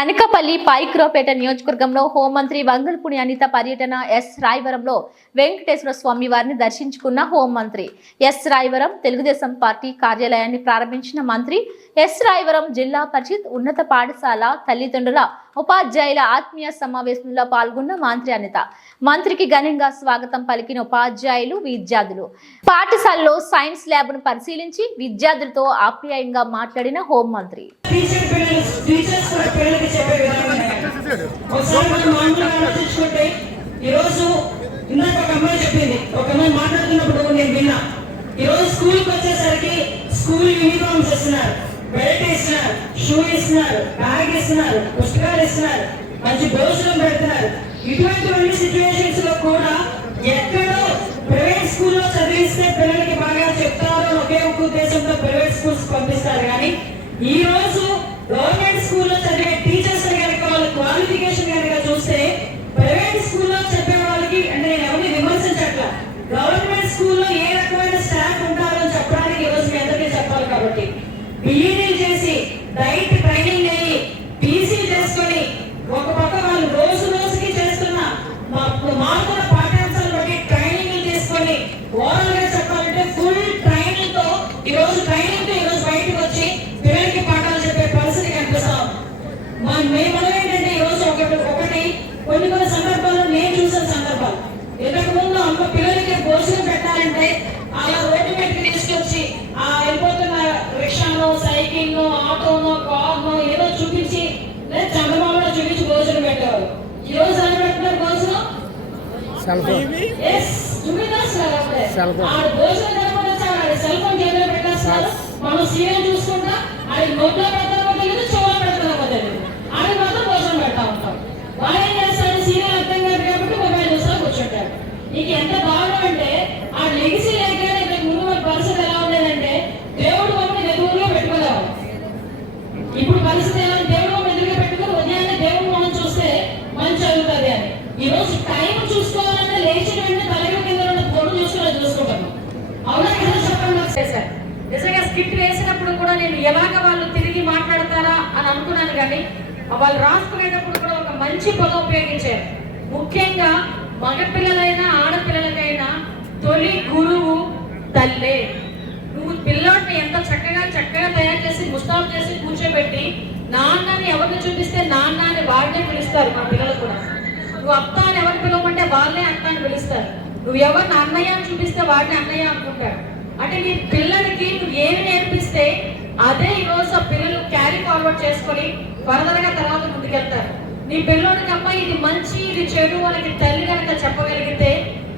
అనకాపల్లి పైక్రోపేట నియోజకవర్గంలో హోంమంత్రి వంగల్పూడి అనిత పర్యటన ఎస్ రాయవరంలో వెంకటేశ్వర స్వామి వారిని దర్శించుకున్న హోంమంత్రి ఎస్ రాయవరం తెలుగుదేశం పార్టీ కార్యాలయాన్ని ప్రారంభించిన మంత్రి ఎస్ రాయవరం జిల్లా పరిషత్ ఉన్నత పాఠశాల తల్లిదండ్రుల ఉపాధ్యాయుల ఆత్మీయ సమావేశంలో పాల్గొన్న మంత్రి అనిత మంత్రికి ఘనంగా స్వాగతం పలికిన ఉపాధ్యాయులు విద్యార్థులు పాఠశాలలో సైన్స్ ల్యాబ్ ను పరిశీలించి విద్యార్థులతో ఆప్యాయంగా మాట్లాడిన హోంమంత్రి స్కూల్ యూనిఫామ్స్ ఇస్తున్నారు, బెల్ట్ ఇస్తున్నారు, షూ ఇస్తున్నారు, బ్యాగ్ ఇస్తున్నారు, పుస్తకాలు ఇస్తున్నారు, మంచి భోజనం పెడుతున్నారు. ఇటువంటి సిచ్యువేషన్స్ లో కూడా ఎక్కడో ప్రైవేట్ స్కూల్లో చదివిస్తే పిల్లలకి బాగా చెప్తారు ఒకే ఒక ఉద్దేశంతో ప్రైవేట్ స్కూల్స్ పంపిస్తారు. కానీ ఈ రోజు గవర్నమెంట్ స్కూల్లో చదివే టీచర్స్ కనుక వాళ్ళ క్వాలిఫికేషన్ కనుక చూస్తే ప్రైవేట్ స్కూల్లో చెప్పే వాళ్ళకి అంటే నేను ఎవరిని విమర్శించట్లా, గవర్నమెంట్ స్కూల్లో ఏ రకమైన స్టాఫ్ ఉంటారో చెప్పడానికి ఈరోజు మీ అందరికీ చెప్పాలి. కాబట్టి బీఈడీ చేసి డైట్ ట్రైనింగ్ అయ్యి పీసీ చేసుకొని ఒక పక్క వాళ్ళు రోజు రోజుకి చేస్తున్న మారుతున్న పాఠ్యాంశాలు బట్టి ట్రైనింగ్ చేసుకొని ఓవరాల్ గా చెప్పాలంటే ఫుల్ ట్రైనింగ్ తో ఈరోజు బయటకు వచ్చి పిల్లలకి పాఠాలు చెప్పే పరిస్థితి కనిపిస్తాం. మేము ఏంటంటే ఈరోజు ఒకటి కొన్ని సందర్భాల్లో నేను చూసిన సందర్భాలు ఇంతకు ముందు అమ్మ పిల్లలకి భోజనం పెట్టాలంటే అలా రోడ్డు మీదకి తీసుకొచ్చి ఆ వెళ్ళిపోతున్న రిక్షానో సైకిల్నో ఆటోనో కార్నో ఏదో చూపించి లేదా చంద్రబాబులో చూపించి భోజనం పెట్టేవారు. ఈ రోజు ఎలా పెడుతున్నారు భోజనం? భోజనం కనుక సెల్ ఫోన్ చేతిలో పెట్టేస్తున్నారు. మనం సీరియల్ చూసుకుంటా అది నోట్లో పెడతామో తెలియదు, చెవులో పెడతామో తెలియదు, అది మాత్రం భోజనం పెడతా ఉంటాం. వాళ్ళు ఏం చేస్తారు, సీరియల్ అర్థం కాదు కాబట్టి మొబైల్ చూస్తా కూర్చుంటారు. నీకు ఎంత దారుణం అంటే ఆ లెగిసి లేకనే ఇంతకు ముందు మన పరిస్థితి ఎలా ఉండేదంటే దేవుడు మమ్మల్ని ఎదురుగా పెట్టుకోలేము. ఇప్పుడు పరిస్థితి ఎలా దేవుడు మమ్మల్ని ఎదురుగా పెట్టుకుని ఉదయాన్నే దేవుడు మనం చూస్తే మంచి అవుతుంది అని. ఈ రోజు టైం చూసుకోవాలంటే లేచిన వెంటనే తలగ కింద ఉన్న ఫోన్ చూసుకుంటాము. అవునా కదా చెప్పండి. నిజంగా స్కిట్ వేసినప్పుడు కూడా నేను ఎలాగ వాళ్ళు తిరిగి మాట్లాడతారా అని అనుకున్నాను. కానీ వాళ్ళు రాసుకునేటప్పుడు కూడా ఒక మంచి పదం ఉపయోగించారు. ముఖ్యంగా మగపిల్లలైనా ఆడపిల్లలకైనా తొలి గురువు తల్లే. నువ్వు పిల్లోడిని ఎంత చక్కగా తయారు చేసి ముస్తాబు చేసి కూర్చోబెట్టి నాన్నని ఎవరిని చూపిస్తే నాన్న అని వాడినే పిలుస్తారు. మా పిల్లలు కూడా నువ్వు అత్త అని ఎవరు పిలవమంటే వాళ్ళే అత్త అని పిలుస్తారు. నువ్వు ఎవరిని అన్నయ్య అని చూపిస్తే వాడిని అన్నయ్య అనుకుంటారు. అంటే నీ పిల్లలకి నువ్వు ఏమి నేర్పిస్తే అదే ఈరోజు ఆ పిల్లలు క్యారీ ఫార్వర్డ్ చేసుకొని ఫర్దర్గా తర్వాత ముందుకెళ్తారు. నీ పిల్లోడికి అమ్మాయి ఇది మంచి ఇది చెడు వాళ్ళకి తల్లి కనుక చెప్పగలిగితే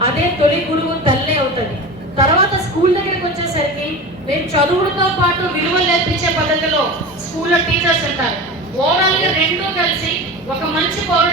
అదే తొలి గురువు తల్లే అవుతుంది. తర్వాత స్కూల్ దగ్గరికి వచ్చేసరికి నేను చదువులతో పాటు విలువలు నేర్పించే పద్ధతిలో స్కూల్లో టీచర్స్ ఉంటారు. ఓవరాల్ గా రెండూ కలిసి ఒక మంచి పౌరుడు